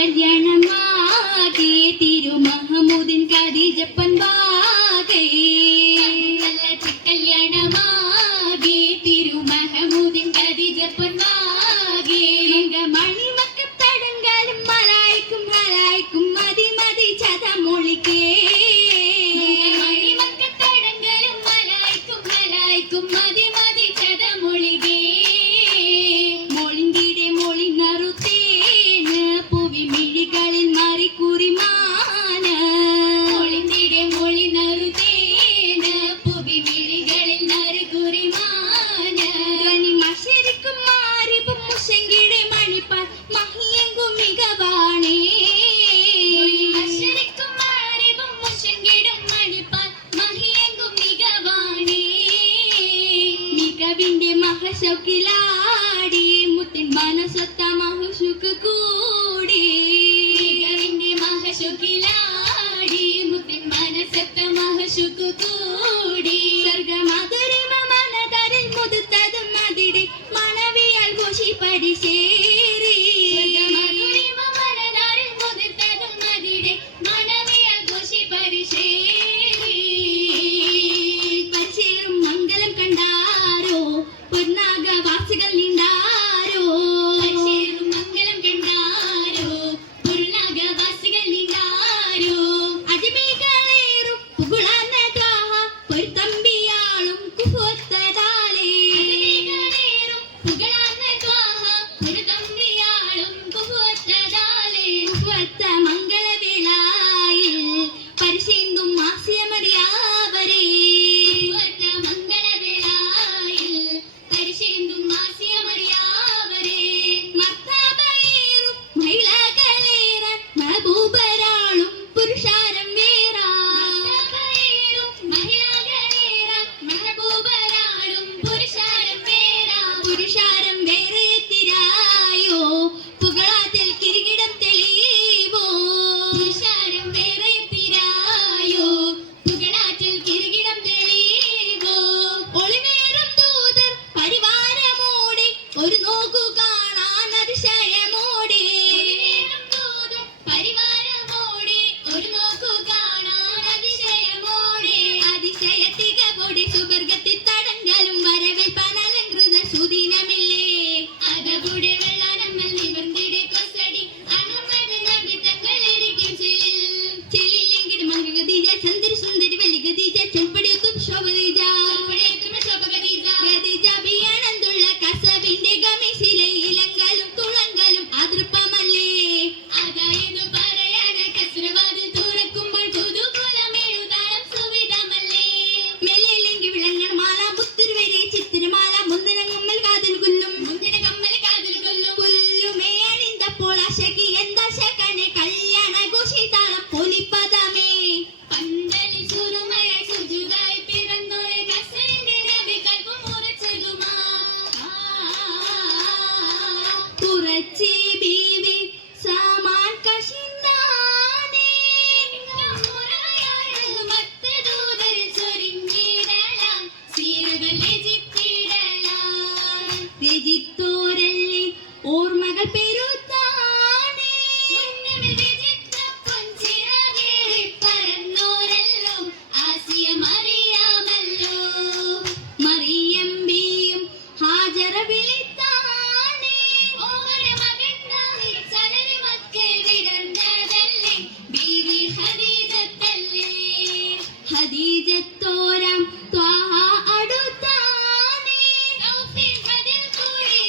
കല്യാണമാകെ തിരു മഹമൂദിൻ ഖദീജപ്പൻ വാകെ കല്യാണമാകെ തിരു മഹമൂദിൻ ഖദീജപ്പൻ വാകെ മണിമക്കത്തടങ്കാലും മലായിക്കും മലായിക്കും മതി മതി ചതമൊളിക്കേ മണിമക്കത്തടങ്കാലും മലായിക്കും മലായിക്കും മതി മതി ചതമൊളികേ മോളിന്തിടെ മോളിനറുത്തേന് പൂവി മിഴികളിൽ മാറിക്കുറിമാന മോളിന്തിടെ മോളിനറുത്തേന് പൂവി മിഴികളിൽ മാറിക്കുറിമാന ധ്വനി മശരിക്കും മാറിപ്പും മുശങ്കിടെ മണിപ്പാൽ മഹിയെങ്കും മികവാണേ മശരിക്കും മാറിപ്പും മുശങ്കിടും മണിപ്പാൽ മഹിയെങ്കും മികവാണേ മികവിന്റെ മഹശൗക്കിലാടി മുത്തിൻ മനസ്സൊത്ത മഹുഷുക്ക് കൂടി മികവിന്റെ മഹശൗക്കിലാടി മുത്തിൻ മനസ്സൊത്ത മഹുഷുക്ക് കൂടി സ്വർഗമധുരിമ മനതരിൽ മുതുത്തതും അതിടെ മണവിയാൽ ഘോഷി പരിശേരി സ്വർഗമധുരിമ മനതരിൽ മുതുത്തതും അതിടെ മണവിയാൽ ഘോഷി പരിശേരി പരിശേരും മംഗലം കണ്ടാരോ പൊന്നാഗവാസികൾ നീണ്ടാരോ പരിശേരും മംഗലം കണ്ടാരോ പൊന്നാഗവാസികൾ നീണ്ടാരോ അടിമകളേറും പുകളാന ദ്വാഹ പൊരുത്തമ്പിയാളും കുഹുത്തതാലേ അടിമകളേറും പുകളാന ദ്വാഹ പൊരുത്തമ്പിയാളും കുഹുത്തതാലേ കുഹുത്ത മംഗളവേളായിൽ പരിശീന്തും മാസ്യമറിയാവരേ കുഹുത്ത മംഗളവേളായിൽ പരിശീന്തും മാസ്യമറിയാവരേ മർത്തബയേറും മഹിളകളേറെ മഹബൂബരാളും പുരുഷാരം വേറാ മർത്തബയേറും മഹിളകളേറെ മഹബൂബരാളും പുരുഷാരം വേറാ പുരുഷാരം വേറെ തിരായോ പുകളാത്തിൽ കിരീടം തെളിവോ പുരുഷാരം വേറെ തിരായോ പുകളാത്തിൽ കിരീടം തെളിവോ ഒളിവേറും ദൂതർ പരിവാരമോടെ ഒരു നോക്കു കാണാൻ അതിശയമോടെ ഒളിവേറും ദൂതർ പരിവാരമോടെ ഒരു നോക്കു കാണാൻ അതിശയമോടെ അതിശയത്തികവോടെ സുവർഗത്തിൽ തടങ്കലും വരവേൽപ്പാൻ അലങ്കൃത സുദിനമില്ലേ അതവിടെ വെള്ളാനമ്മൽ നിവർന്നിടെ കൊസടി അഹമ്മദ് നബി തങ്ങളിരിക്കും ചെല്ലില്ലെങ്കിൽ മംഗഖദീജ ചന്ദ്ര സുന്ദരി വലിയ ഖദീജ ചെൽപ്പടിയൊത്തും ശോഭദീജ ഖദീജ ബിയാനന്ദുള്ള കസവിന്റെ ഗമിസിലെ ഇലങ്കലും തുളങ്കലും അതൃപ്പമല്ലേ അതായത് പറയാന കസ്രവാതിൽ തുറക്കുമ്പോൾ കുതൂഹലമെഴുതാനും സുവിധമല്ലേ മെല്ലില്ലെങ്കിൽ വിളങ്ങണ മാല പുത്തിരുവരെ ചിത്തിരമാല മുന്തിന കമ്മൽ കാതിൽ കൊല്ലും പുല്ലുമേ അണിന്തപ്പോൾ അശകി എന്താശകനെ കല്യാണ ഘോഷിതാളം പൊലിപ്പദമേ പന്തലിൽ സുറുമയായി സുജുതായി പിറന്നൊരു കസറിന്റെ നബികൾക്കും ഉറച്ചതുമാ കുറച്ചി ബീവി സാമാൻ കശിന്താനേ മത്ത് ദൂതരിൽ ചൊരിഞ്ഞിടലാം സീരകൾ രചിത്തോരല്ലേ ഓർമ്മകൾ പെരുത്താനേ മുന്നമേ രചിത്ത പൊൻചിറകേറി പറന്നോരല്ലോ ആസിയ മറിയാമല്ലോ മറിയം ബിയും ഹാജറ വിളിത്താനേ ഓമന മകൻ നാഹി ചലരി മക്കയിൽ വിടർന്നതല്ലേ ബീവി ഖദീജത്തല്ലേ ഖദീജത്തോരം ത്വാഹ അടുത്താനേ നൗഫിൽ ഹദിൽ കൂടി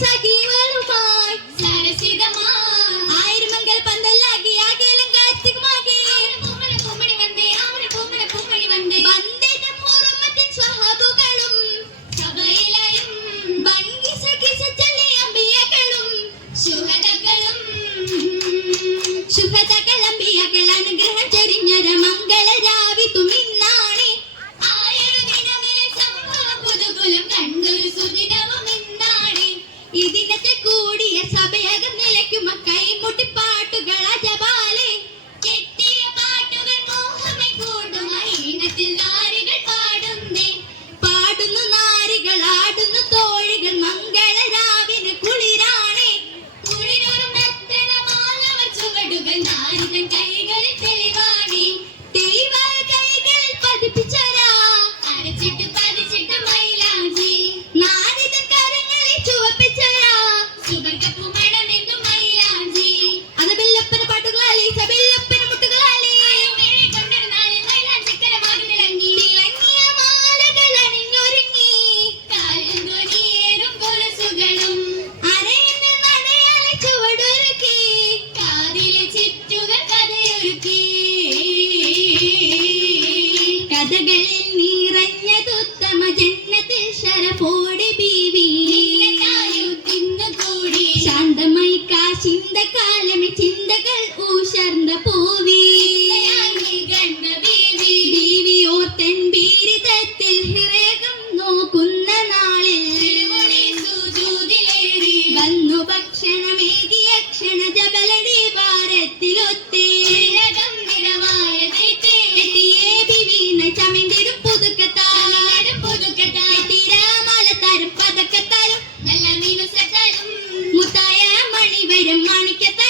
സഖികളുമായി സരസിതമായി ആയിരം മംഗൾ പന്തലാക്കി ആകേലം കാറ്റുമാകി വന്ദിതം ഹുറുമത്തിൻ സ്വഹാബുകളും സഭയിലായും ഭംഗി സഖി സജ്ജലി അമ്പിയകളും ശുഹദകൾ അമ്പിയകൾ അനുഗ്രഹം ചൊരിഞ്ഞൊര മംഗളരാവി തുമിന്നാണി ആയൊരു ദിനമിലെ സംഭവം പുതുകുലം കണ്ടൊരു സുദിനവും ഇന്നാണി ഈ ദിനത്തെ കൂടിയ സഭയകം നിലയ്ക്കുമ കൈമുട്ടി പാട്ടുകൾ അജപാലെ കെട്ടിയ പാട്ടുകൾ മോഹമേ കൂടുമ ഈണത്തിൽ നാരികൾ പാടുന്നേ പാടുന്നു നാരികൾ ആടുന്നു തോഴികൾ മംഗളരാവിന് കുളിരാണേ കുളിരൊരു നർത്തനമാലവർ ചുവടുകൾ നാരിതൻ കൈകളിൽ തെളിവാണി തെളിവായ കൈകളിൽ പതിപ്പിച്ചൊരാ അരച്ചിട്ട് പതിച്ചിട്ട് മൈലാഞ്ചി നാരിതൻ കരങ്ങളിൽ ചുവപ്പിച്ചൊരാ സുവർഗപ്പൂ മണമെന്തു മൈലാഞ്ചി അത് ബെല്ലപ്പന പാട്ടുകളാലി സബെല്ലപ്പന മുട്ടുകളാലി കൊണ്ടിരുന്നാലും മൈലാഞ്ചിക്കരമാകി തിളങ്ങി തിളങ്ങിയ മാലകൾ അണിഞ്ഞൊരുങ്ങി കാലിൽ ധ്വനിയേറും കൊലുസുകളും അരയിന്ന് നടയാലെ ചുവടൊരുക്കി കാതിലെ ചിറ്റുകൾ കഥയൊരുക്കി കഥകളിൽ നിറഞ്ഞതുത്തമ ജന്നത്തിൽ ശരഫോടെ ബീവി കൂടി ശാന്തമായി കാശിന്ത കാലമേ ചിന്തകൾ ഊശർന്ന പൂവി ബീവി ഓർത്തൻ ബീരിതത്തിൽ ഹിറകം നോക്കുന്ന നാളിൽ വന്നു ഭക്ഷണമേകിയ ക്ഷണ ജബലടി ഭാരത്തിലൊത്തേ എത്തിയേ ബിവീന ചമിന്തിരും പുതുക്കത്താലും തിരാമലത്താരും പതക്കത്താലും നല്ല മീനുസത്താലും മുത്തായ മണിവരും മാണിക്കത്താലും